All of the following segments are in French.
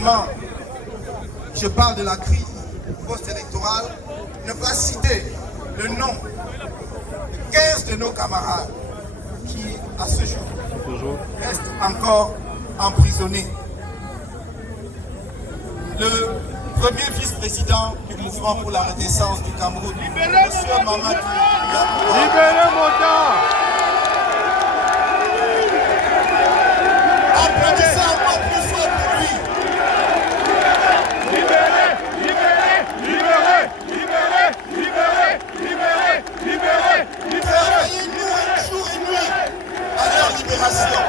premièrement, je parle de la crise post-électorale, ne pas citer le nom de 15 de nos camarades qui, à ce jour, restent encore emprisonnés. Le premier vice-président du mouvement pour la renaissance du Cameroun, M. Mamadou Yacoub. Libérez Mota. Applaudissez encore plus fort pour lui. Libérez, libérez, libérez, libérez, libérez, libérez, libérez, libérez. Travaillez-nous jour et nuit à leur libération.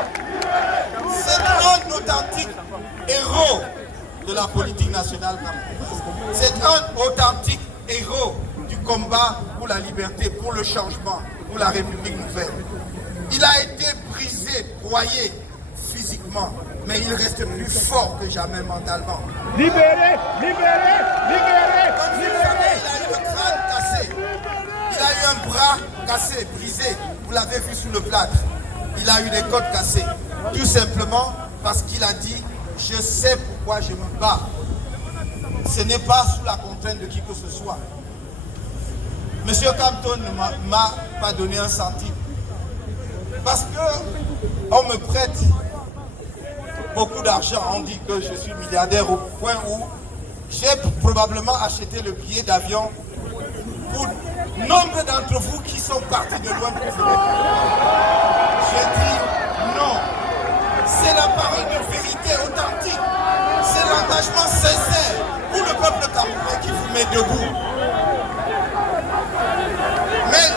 C'est un authentique héros de la politique nationale camerounaise. C'est un authentique héros du combat pour la liberté, pour le changement, pour la République nouvelle. Il a été brisé, broyé physiquement, mais il reste plus fort que jamais mentalement. Libérez, libérez, libérez. Comme vous le savez, il a eu le crâne cassé. Il a eu un bras cassé, brisé. Vous l'avez vu sous le plâtre. Il a eu des côtes cassées. Tout simplement parce qu'il a dit « Je sais pourquoi je me bats ». Ce n'est pas sous la contrainte de qui que ce soit. Monsieur Campton ne m'a pas donné un centime. Parce qu'on me prête beaucoup d'argent. On dit que je suis milliardaire au point où j'ai probablement acheté le billet d'avion pour nombre d'entre vous qui sont partis de loin pour venir. Je dis non. C'est la parole de vérité authentique. C'est l'engagement sincère pour le peuple camerounais qui vous met debout. Mais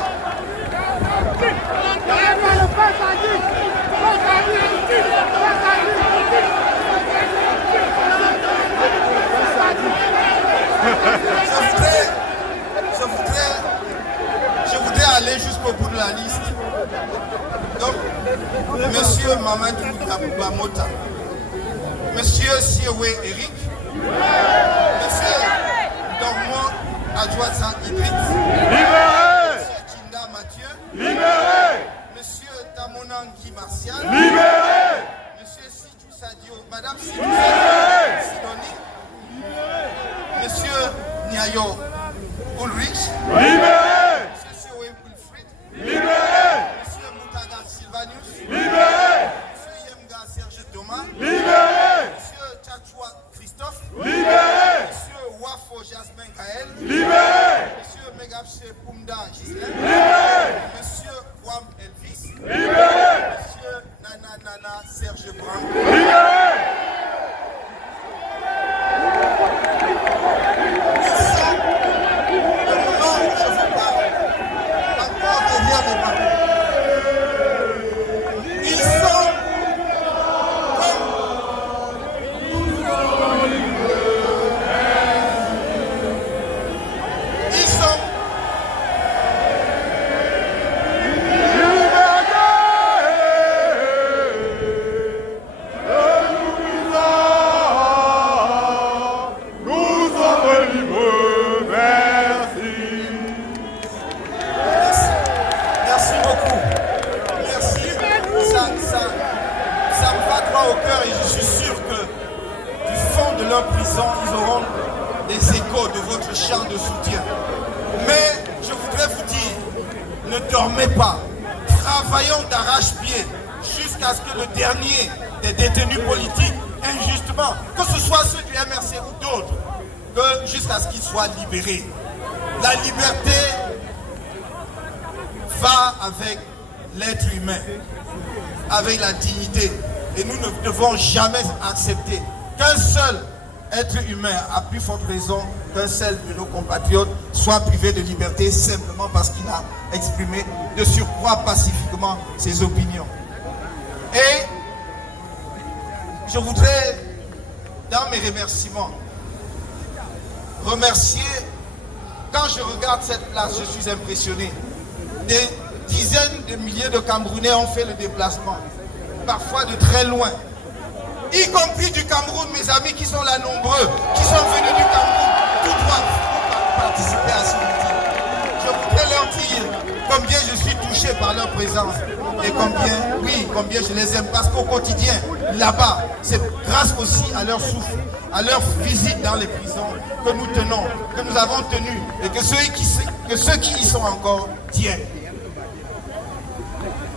je voudrais aller jusqu'au bout de la liste. Donc, Monsieur Mamadou Yacoub Mota, Monsieur Siewe Eric, Monsieur Dormo Adjouassa Idriss, Monsieur Kinda Mathieu, Libérez, Monsieur Tamonangi Martial, libérez, Monsieur Sidou Sadio, Madame Sidou libérez, Sidoni, Monsieur Niayo Ulrich, libérez, Monsieur Siewe Wilfried, libérez, Monsieur Moutaga Sylvanus, libérez, Monsieur Yemga Serge Thomas, libérez, Monsieur Tchachoua Christophe, libérez, Monsieur Wafo Jasmin Kael, libérez, Monsieur Megapche Pumda Gislain, libérez, Monsieur Wam Elvis, libérez, Monsieur Nana Serge Brun. libérez. Au moment où je vous parle, encore derrière les bancs. Ils sont Merci beaucoup. Merci. Ça me va droit au cœur et je suis sûr que du fond de leur prison, ils auront des échos de votre chant de soutien. Mais je voudrais vous dire, ne dormez pas. Travaillons d'arrache-pied jusqu'à ce que le dernier des détenus politiques, injustement, que ce soit ceux du MRC ou d'autres, que jusqu'à ce qu'ils soient libérés. La liberté va avec l'être humain, avec la dignité. Et nous ne devons jamais accepter qu'un seul être humain, à plus forte raison qu'un seul de nos compatriotes, soit privé de liberté simplement parce qu'il a exprimé de surcroît pacifiquement ses opinions. Et je voudrais, dans mes remerciements, remercier, quand je regarde cette place, je suis impressionné. Des dizaines de milliers de Camerounais ont fait le déplacement, parfois de très loin, y compris du Cameroun, mes amis qui sont là nombreux, qui sont venus du Cameroun, tout droit pour participer à ce meeting. Je voudrais leur dire combien je suis touché par leur présence. Et combien je les aime. Parce qu'au quotidien, là-bas, c'est grâce aussi à leur souffle, à leur visite dans les prisons que nous tenons, que nous avons tenu et que ceux qui y sont encore tiennent.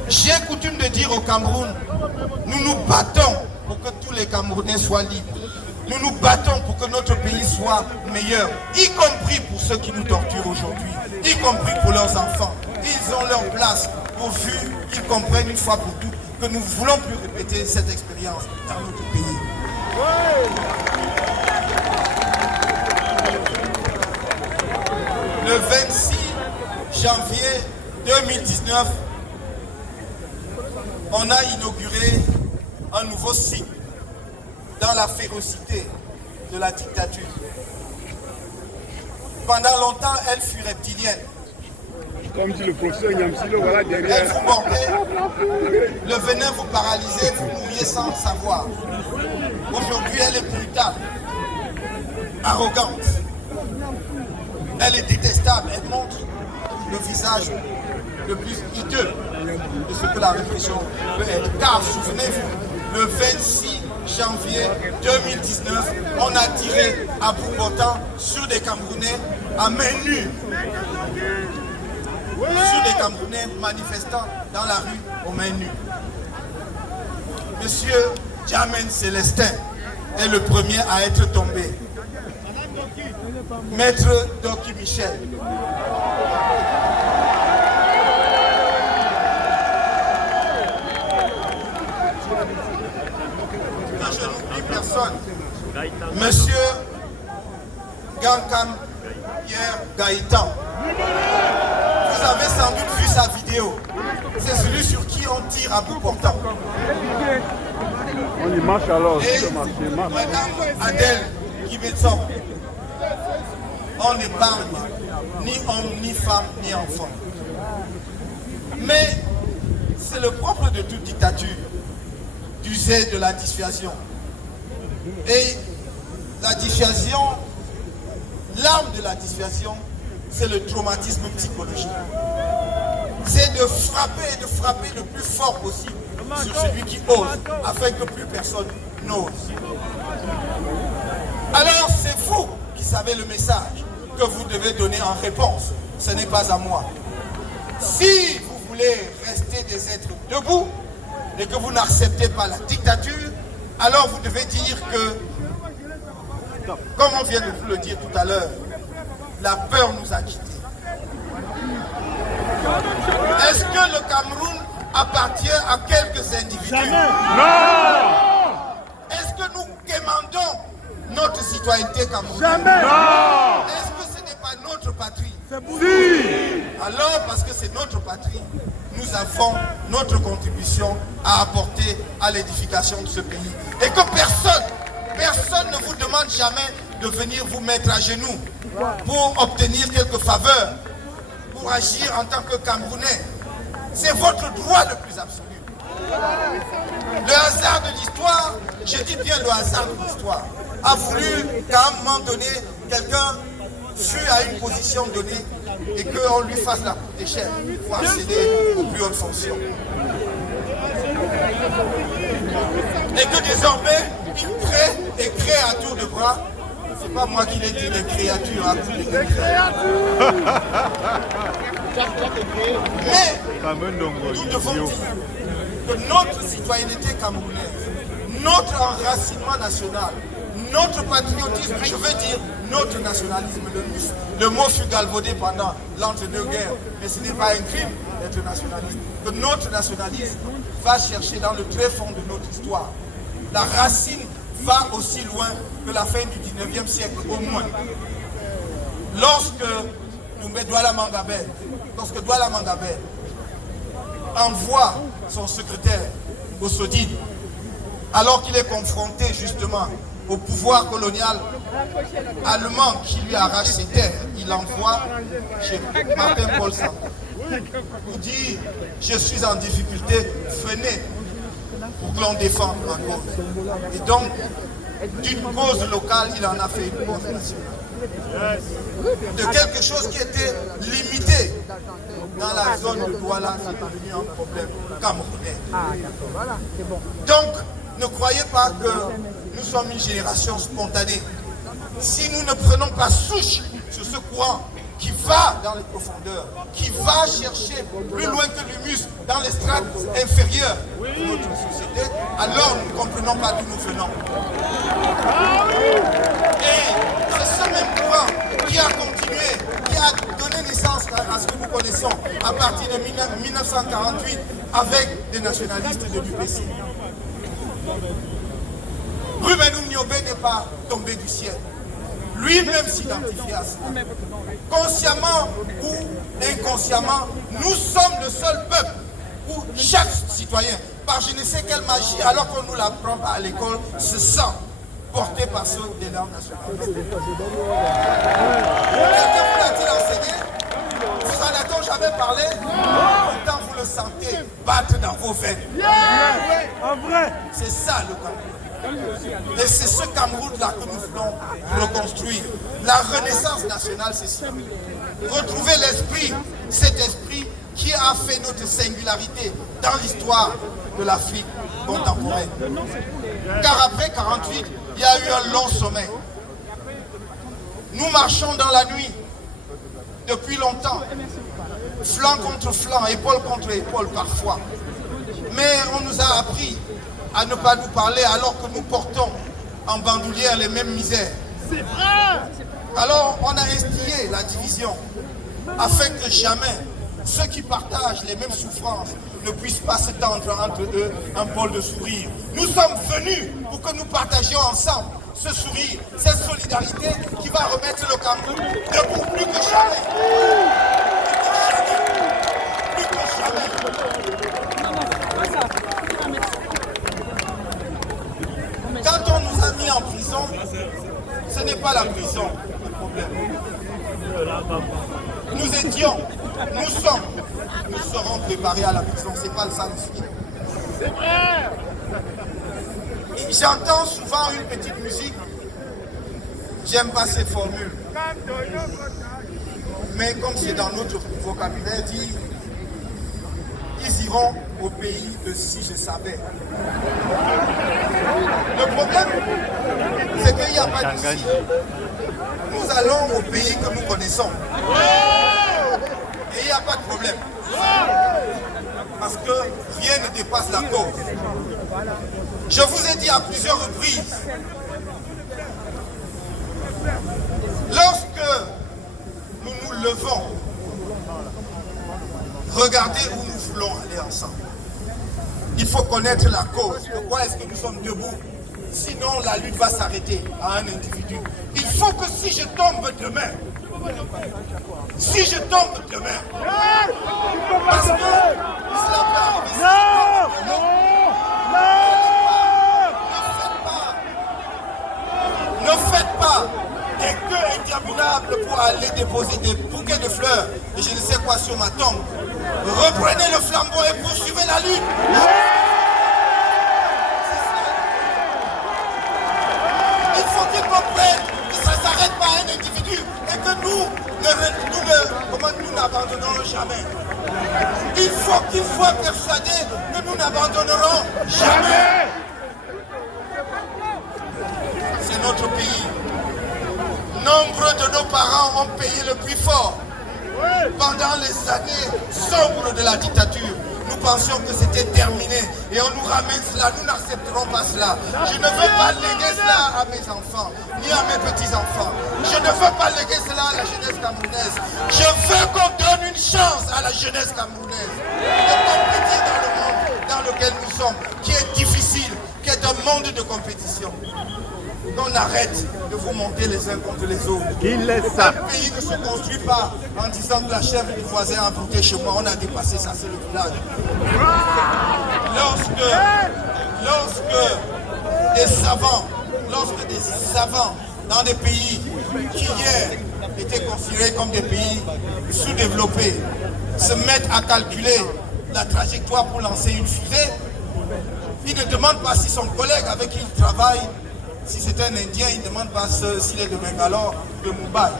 J'ai coutume de dire au Cameroun, nous nous battons pour que tous les Camerounais soient libres. Nous nous battons pour que notre pays soit meilleur, y compris pour ceux qui nous torturent aujourd'hui, y compris pour leurs enfants. Ils ont leur place pourvu qu'ils comprennent une fois pour toutes que nous ne voulons plus répéter cette expérience dans notre pays. Le 26 janvier 2019, on a inauguré un nouveau cycle dans la férocité de la dictature. Pendant longtemps, elle fut reptilienne. Comme dit le professeur Nyamsi, le voilà derrière. Elle vous mordait, le venin vous paralysait, vous mouriez sans le savoir. Aujourd'hui, elle est brutale, arrogante. Elle est détestable, elle montre le visage le plus hideux de ce que la répression peut être. Car, souvenez-vous, le 26 janvier 2019, on a tiré à bout portant sur des Camerounais à main nue. Sur des Camerounais manifestant dans la rue aux mains nues. Monsieur Djamène Célestin est le premier à être tombé. Maître Doki Michel. Je n'oublie personne. Monsieur Gankam Pierre Gaïtan. Vous avez sans doute vu sa vidéo. C'est celui sur qui on tire à bout portant. On y marche alors. Et Madame Adèle Guibetson. On n'épargne ni homme, ni femme, ni enfant. Mais c'est le propre de toute dictature d'user de la dissuasion. Et la dissuasion, l'arme de la dissuasion, c'est le traumatisme psychologique. C'est de frapper le plus fort possible sur celui qui ose, afin que plus personne n'ose. Alors c'est vous qui savez le message que vous devez donner en réponse. Ce n'est pas à moi. Si vous voulez rester des êtres debout et que vous n'acceptez pas la dictature, alors vous devez dire que, comme on vient de vous le dire tout à l'heure, la peur nous a quittés. Est-ce que le Cameroun appartient à quelques individus? Non! Est-ce que nous quémandons notre citoyenneté camerounaise? Non! Est-ce que ce n'est pas notre patrie? Si! Alors, parce que c'est notre patrie, nous avons notre contribution à apporter à l'édification de ce pays. Et que personne ne vous demande jamais de venir vous mettre à genoux pour obtenir quelques faveurs, pour agir en tant que Camerounais. C'est votre droit le plus absolu. Le hasard de l'histoire, je dis bien le hasard de l'histoire, a voulu qu'à un moment donné, quelqu'un fût à une position donnée et qu'on lui fasse la coupe d'échelle pour accéder aux plus hautes fonctions. Et que désormais, il crée et crée à tour de bras. C'est pas moi qui l'ai dit, les créatures à coup de créatures. Mais nous devons dire que notre citoyenneté camerounaise, notre enracinement national, notre patriotisme, je veux dire notre nationalisme, le mot fut galvaudé pendant l'entre-deux-guerres, mais ce n'est pas un crime d'être nationaliste. Que notre nationalisme va chercher dans le très fond de notre histoire. La racine va aussi loin que la fin du 19e siècle, au moins. Lorsque Douala Mangabé envoie son secrétaire au Sodide, alors qu'il est confronté justement au pouvoir colonial allemand qui lui arrache ses terres, il envoie chez Martin Paul Sartre pour dire « Je suis en difficulté, venez pour que l'on défende ma cause ». Et donc, d'une cause locale, il en a fait une cause nationale. De quelque chose qui était limité dans la zone de Douala, c'est devenu un problème camerounais. Donc, ne croyez pas que nous sommes une génération spontanée. Si nous ne prenons pas souche sur ce courant qui va dans les profondeurs, qui va chercher plus loin que l'humus dans les strates inférieures de notre société, alors nous ne comprenons pas d'où nous venons. Et c'est ce même courant qui a continué, qui a donné naissance à ce que nous connaissons à partir de 1948 avec des nationalistes de l'UPC. Ruben Niobé n'est pas tombé du ciel. Lui-même s'identifiait à cela. Consciemment ou inconsciemment, nous sommes le seul peuple où chaque citoyen, par je ne sais quelle magie, alors qu'on ne nous l'apprend pas à l'école, se sent porté par ceux des langues nationales. Quelqu'un vous l'a-t-il enseigné? Vous en a-t-on jamais parlé? Pourtant vous le sentez battre dans vos veines. C'est ça le Cameroun. Et c'est ce Cameroun-là que nous voulons reconstruire. La renaissance nationale, c'est ça. Retrouver l'esprit, cet esprit qui a fait notre singularité dans l'histoire de l'Afrique contemporaine. Car après 1948, il y a eu un long sommeil. Nous marchons dans la nuit depuis longtemps, flanc contre flanc, épaule contre épaule parfois. Mais on nous a appris à ne pas nous parler alors que nous portons en bandoulière les mêmes misères. C'est vrai! Alors on a instillé la division afin que jamais ceux qui partagent les mêmes souffrances ne puissent pas se tendre entre eux un bol de sourire. Nous sommes venus pour que nous partagions ensemble ce sourire, cette solidarité qui va remettre le Cameroun debout plus que jamais. Plus que jamais. Quand on nous a mis en prison, ce n'est pas la prison le problème. Nous étions, nous sommes, nous serons préparés à la prison, c'est pas le ça le sujet. C'est vrai. J'entends souvent une petite musique, j'aime pas ces formules. Mais comme c'est dans notre vocabulaire, dit ils iront au pays de si je savais. Le problème, c'est qu'il n'y a pas d'ici. Nous allons au pays que nous connaissons. Et il n'y a pas de problème. Parce que rien ne dépasse la cause. Je vous ai dit à plusieurs reprises, lorsque nous nous levons, regardez où nous voulons aller ensemble. Il faut connaître la cause. Pourquoi est-ce que nous sommes debout? Sinon, la lutte va s'arrêter à un individu. Il faut que si je tombe demain, parce que cela peut arriver. Ne faites pas des queues interminables pour aller déposer des bouquets de fleurs et je ne sais quoi sur ma tombe. Reprenez le flambeau et poursuivez la lutte. Il faut qu'ils comprennent que ça ne s'arrête pas à un individu et que nous n'abandonnerons jamais. Il faut qu'ils soient persuadés que nous n'abandonnerons jamais. C'est notre pays. Nombre de nos parents ont payé le prix fort. Pendant les années sombres de la dictature, nous pensions que c'était terminé et on nous ramène cela. Nous n'accepterons pas cela. Je ne veux pas léguer cela à mes enfants, ni à mes petits-enfants. Je ne veux pas léguer cela à la jeunesse camerounaise. Je veux qu'on donne une chance à la jeunesse camerounaise de compétir dans le monde dans lequel nous sommes, qui est difficile, qui est un monde de compétition. Qu'on arrête de vous monter les uns contre les autres. Un pays ne se construit pas en disant que la chèvre du voisin a brouté chez moi. On a dépassé ça, c'est le village. Lorsque des savants dans des pays qui hier étaient considérés comme des pays sous-développés se mettent à calculer la trajectoire pour lancer une fusée, ils ne demandent pas si son collègue avec qui il travaille Si c'est un Indien, il ne demande pas s'il est de Bangalore ou de Mumbai.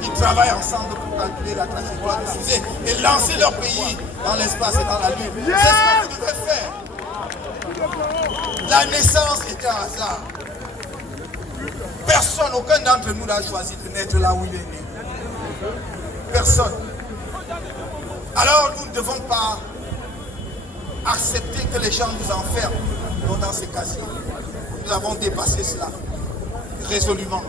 Ils travaillent ensemble pour calculer la trajectoire de fusée et lancer leur pays dans l'espace et dans la Lune. C'est ce que vous devez faire. La naissance est un hasard. Personne, aucun d'entre nous n'a choisi de naître là où il est né. Personne. Alors nous ne devons pas accepter que les gens nous enferment dans ces casiers. Nous avons dépassé cela résolument.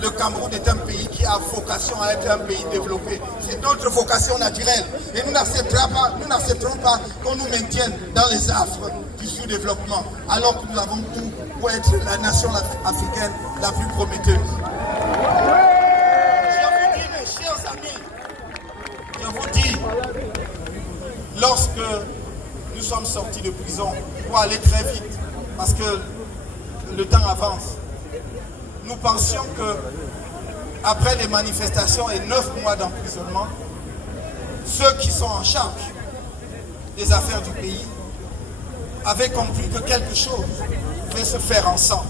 Le Cameroun est un pays qui a vocation à être un pays développé. C'est notre vocation naturelle. Et nous n'accepterons pas qu'on nous maintienne dans les affres du sous-développement, alors que nous avons tout pour être la nation africaine la plus prometteuse. Je vous dis, mes chers amis, je vous dis, lorsque nous sommes sortis de prison pour aller très vite, parce que le temps avance, nous pensions que après les manifestations et 9 mois d'emprisonnement, ceux qui sont en charge des affaires du pays avaient compris que quelque chose devait se faire ensemble,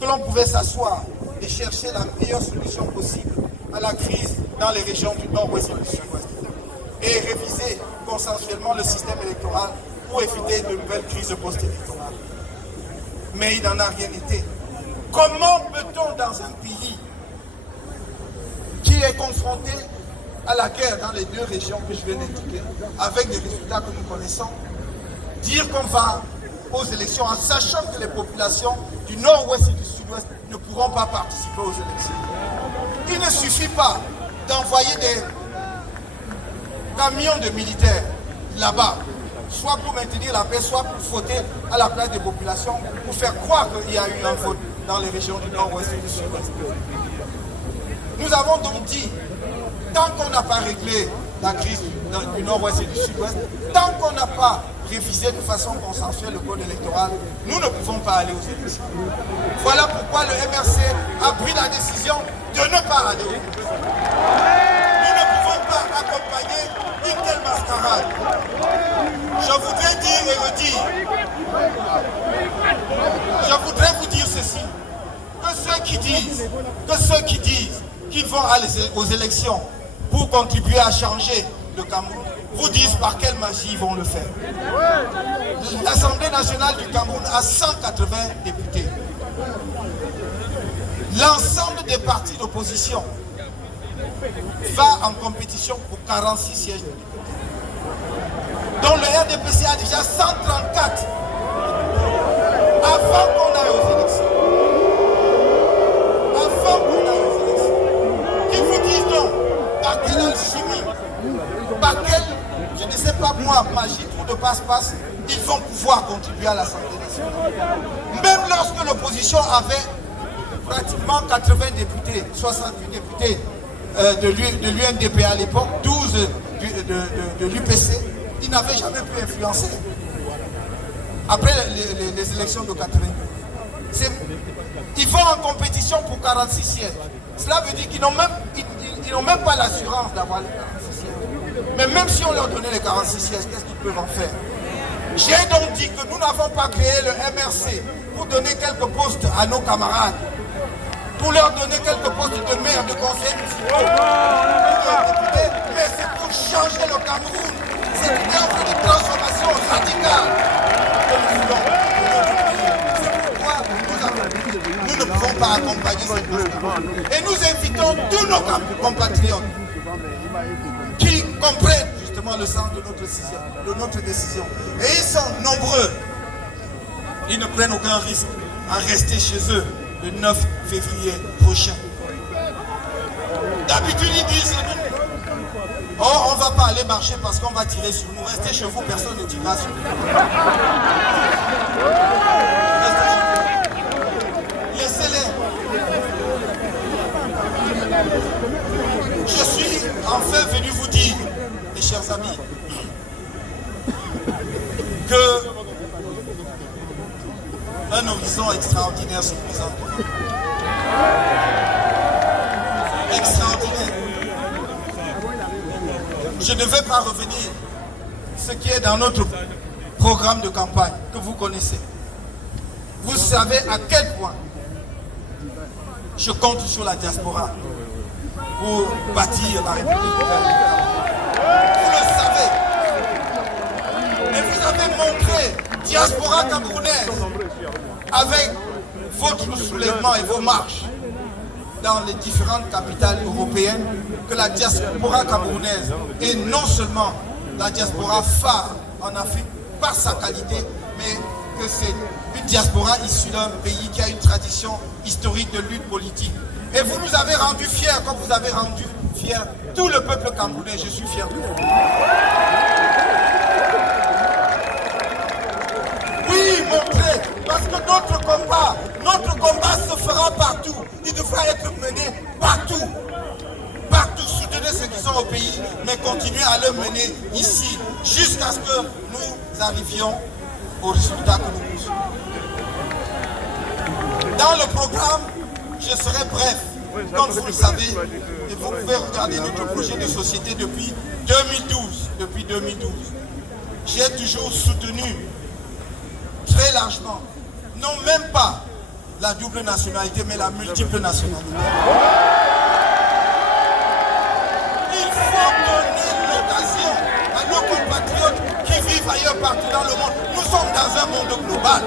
que l'on pouvait s'asseoir et chercher la meilleure solution possible à la crise dans les régions du nord-ouest et du sud-ouest, et réviser consensuellement le système électoral pour éviter de nouvelles crises post-électorales. Mais il n'en a rien été. Comment peut-on dans un pays qui est confronté à la guerre dans les 2 régions que je viens d'indiquer, avec des résultats que nous connaissons, dire qu'on va aux élections en sachant que les populations du nord-ouest et du sud-ouest ne pourront pas participer aux élections? Il ne suffit pas d'envoyer des camions de militaires là-bas, soit pour maintenir la paix, soit pour voter à la place des populations, pour faire croire qu'il y a eu un vote dans les régions du nord-ouest et du sud-ouest. Nous avons donc dit, tant qu'on n'a pas réglé la crise du nord-ouest et du sud-ouest, tant qu'on n'a pas révisé de façon consensuelle le code électoral, nous ne pouvons pas aller aux élections. Voilà pourquoi le MRC a pris la décision de ne pas aller aux élections. Nous ne pouvons pas accompagner une telle mascarade. Je voudrais dire et redire, je voudrais vous dire ceci, que ceux qui disent qu'ils vont aller aux élections pour contribuer à changer le Cameroun, vous disent par quelle magie ils vont le faire. L'Assemblée nationale du Cameroun a 180 députés. L'ensemble des partis d'opposition va en compétition pour 46 sièges de députés. Donc le RDPC a déjà 134 avant qu'on aille aux élections. Avant qu'on aille aux élections. Qu'ils vous disent donc, par quelle alchimie, par quelle, je ne sais pas moi, magie, tour de passe-passe, ils vont pouvoir contribuer à l'Assemblée nationale. Même lorsque l'opposition avait pratiquement 80 députés, 68 députés de l'UNDP à l'époque, 12 de l'UPC, ils n'avaient jamais pu influencer. Après les élections de 82. Ils vont en compétition pour 46 sièges. Cela veut dire qu'ils n'ont même pas l'assurance d'avoir les 46 sièges. Mais même si on leur donnait les 46 sièges, qu'est-ce qu'ils peuvent en faire? J'ai donc dit que nous n'avons pas créé le MRC pour donner quelques postes à nos camarades, pour leur donner quelques postes de maire, de conseiller municipal, de député, mais c'est pour changer le Cameroun. C'est une œuvre de transformation radicale que nous voulons de notre pays. C'est pourquoi nous ne pouvons pas accompagner cette mascarade. Et nous invitons tous nos compatriotes qui comprennent justement le sens de notre décision. Et ils sont nombreux. Ils ne prennent aucun risque à rester chez eux le 9 février prochain. D'habitude, ils disent oh, on ne va pas aller marcher parce qu'on va tirer sur nous. Restez chez vous, personne ne tirera sur vous. Laissez-les. Je suis enfin venu vous dire, mes chers amis, que un horizon extraordinaire se présente. Extraordinaire. Je ne vais pas revenir ce qui est dans notre programme de campagne que vous connaissez. Vous savez à quel point je compte sur la diaspora pour bâtir la République du Cameroun. Vous le savez. Et vous avez montré, diaspora camerounaise, avec votre soulèvement et vos marches dans les différentes capitales européennes, que la diaspora camerounaise est non seulement la diaspora phare en Afrique par sa qualité, mais que c'est une diaspora issue d'un pays qui a une tradition historique de lutte politique. Et vous nous avez rendus fiers, comme vous avez rendu fiers tout le peuple camerounais. Je suis fier de vous. Oui, montrez, parce que notre combat se fera partout. Il devra être mené partout. Partout, soutenez ceux qui sont au pays, mais continuez à le mener ici, jusqu'à ce que nous arrivions au résultat que nous voulons. Dans le programme, je serai bref. Comme vous le savez, et vous pouvez regarder notre projet de société depuis 2012. Depuis 2012. J'ai toujours soutenu très largement, non même pas la double nationalité, mais la multiple nationalité. Il faut donner l'occasion à nos compatriotes qui vivent ailleurs partout dans le monde. Nous sommes dans un monde global.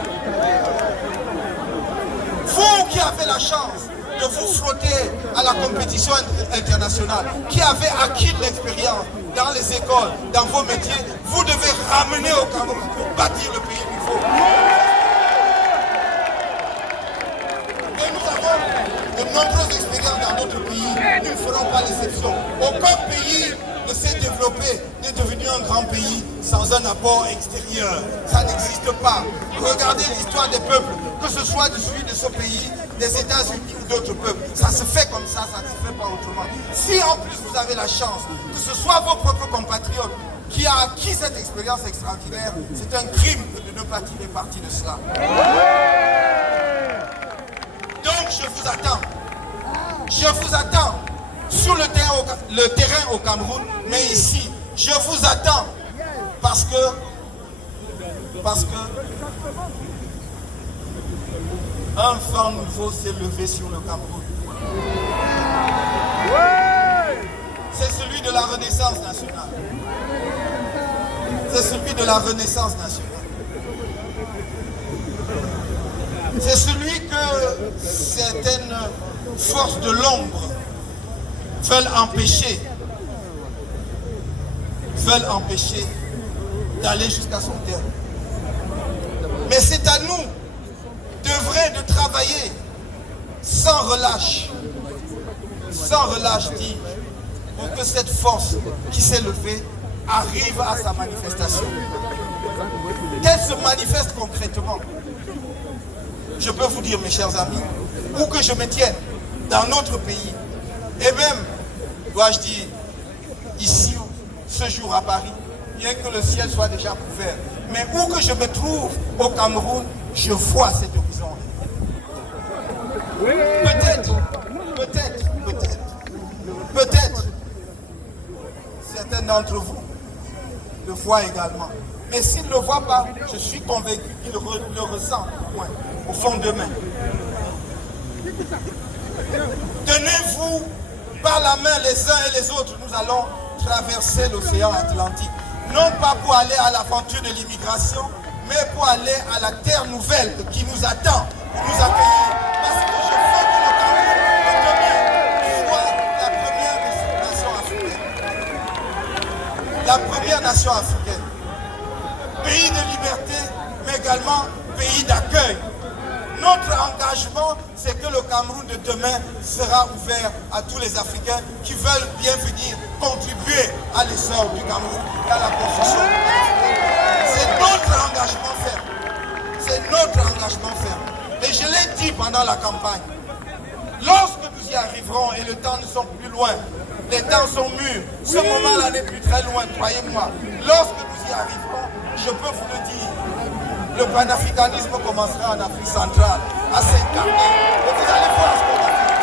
Vous qui avez la chance de vous frotter à la compétition internationale, qui avez acquis de l'expérience dans les écoles, dans vos métiers, vous devez ramener au Cameroun pour bâtir le pays qu'il faut. Et nous avons de nombreuses expériences dans notre pays, nous ne ferons pas l'exception. Aucun pays ne s'est développé, n'est devenu un grand pays sans un apport extérieur. Ça n'existe pas. Regardez l'histoire des peuples, que ce soit de celui de ce pays, des États-Unis ou d'autres peuples. Ça se fait comme ça ne se fait pas autrement. Si en plus vous avez la chance que ce soit vos propres compatriotes qui a acquis cette expérience extraordinaire, c'est un crime de ne pas tirer parti de cela. Donc je vous attends. Je vous attends sur le terrain au Cameroun, mais ici, je vous attends parce que un vent nouveau s'est levé sur le Cameroun. C'est celui de la Renaissance nationale. C'est celui de la Renaissance nationale. C'est celui que certaines forces de l'ombre veulent empêcher d'aller jusqu'à son terme. Mais c'est à nous de travailler sans relâche, dis-je, pour que cette force qui s'est levée arrive à sa manifestation. Qu'elle se manifeste concrètement. Je peux vous dire, mes chers amis, où que je me tienne, dans notre pays, et même, dois-je dire, ici, ce jour à Paris, bien que le ciel soit déjà couvert, mais où que je me trouve au Cameroun, je vois cet horizon. Peut-être, certains d'entre vous le voient également. Mais s'ils ne le voient pas, je suis convaincu qu'ils le ressentent au fond d'eux-mêmes. Tenez-vous par la main les uns et les autres, nous allons traverser l'océan Atlantique. Non pas pour aller à l'aventure de l'immigration, mais pour aller à la terre nouvelle qui nous attend, pour nous accueillir. Parce que je veux que le Cameroun de demain soit la première nation africaine. La première nation africaine. Pays de liberté, mais également pays d'accueil. Notre engagement, c'est que le Cameroun de demain sera ouvert à tous les Africains qui veulent bien venir contribuer à l'essor du Cameroun et à la construction du Cameroun. C'est notre engagement ferme. C'est notre engagement ferme. Et je l'ai dit pendant la campagne. Lorsque nous y arriverons, et le temps ne sont plus loin, les temps sont mûrs, ce moment-là n'est plus très loin, croyez-moi. Lorsque nous y arriverons, je peux vous le dire, le panafricanisme commencera en Afrique centrale à s'incarner. Et vous allez voir ce qu'on va faire.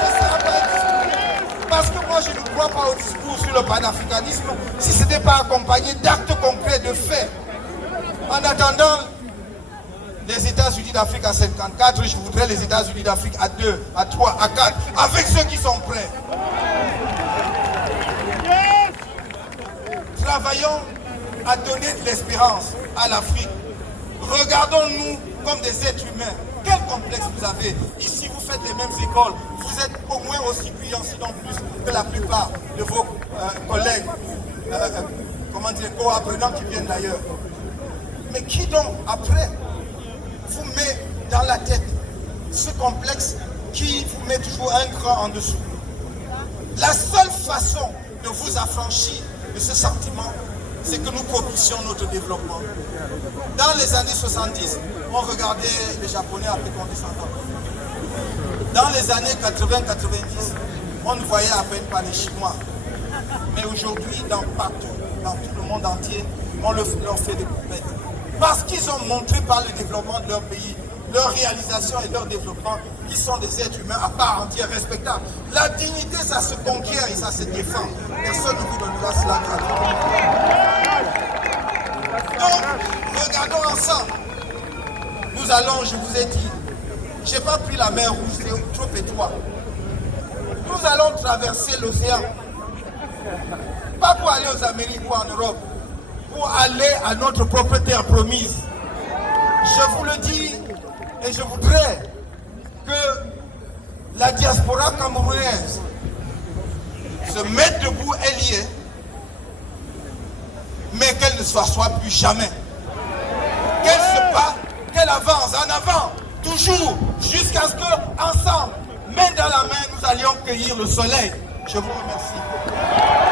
Ça sera pas un discours. Parce que moi, je ne crois pas au discours sur le panafricanisme si ce n'est pas accompagné d'actes concrets, de faits. En attendant les États-Unis d'Afrique à 54, je voudrais les États-Unis d'Afrique à 2, à 3, à 4, avec ceux qui sont prêts. Travaillons à donner de l'espérance à l'Afrique. Regardons-nous comme des êtres humains. Quel complexe vous avez? Ici, vous faites les mêmes écoles. Vous êtes au moins aussi brillants, sinon plus, que la plupart de vos collègues, co-apprenants qui viennent d'ailleurs. Mais qui donc, après, vous met dans la tête ce complexe qui vous met toujours un cran en dessous? La seule façon de vous affranchir de ce sentiment, c'est que nous propulsions notre développement. Dans les années 70, on regardait les Japonais après condescendants. Dans les années 80-90, on ne voyait à peine pas les Chinois. Mais aujourd'hui, partout, dans tout le monde entier, on leur fait des poupettes. Parce qu'ils ont montré par le développement de leur pays, leur réalisation et leur développement, qu'ils sont des êtres humains à part entière, respectables. La dignité, ça se conquiert et ça se défend. Personne ne vous donnera cela gratuitement. Donc, regardons ensemble. Nous allons, je vous ai dit, je n'ai pas pris la mer Rouge, c'est trop étroit. Nous allons traverser l'océan. Pas pour aller aux Amériques ou en Europe, pour aller à notre propre terre promise. Je vous le dis et je voudrais que la diaspora camerounaise se mette debout et liée, mais qu'elle ne s'assoie plus jamais. Qu'elle se bat, qu'elle avance en avant, toujours, jusqu'à ce qu'ensemble, main dans la main, nous allions cueillir le soleil. Je vous remercie.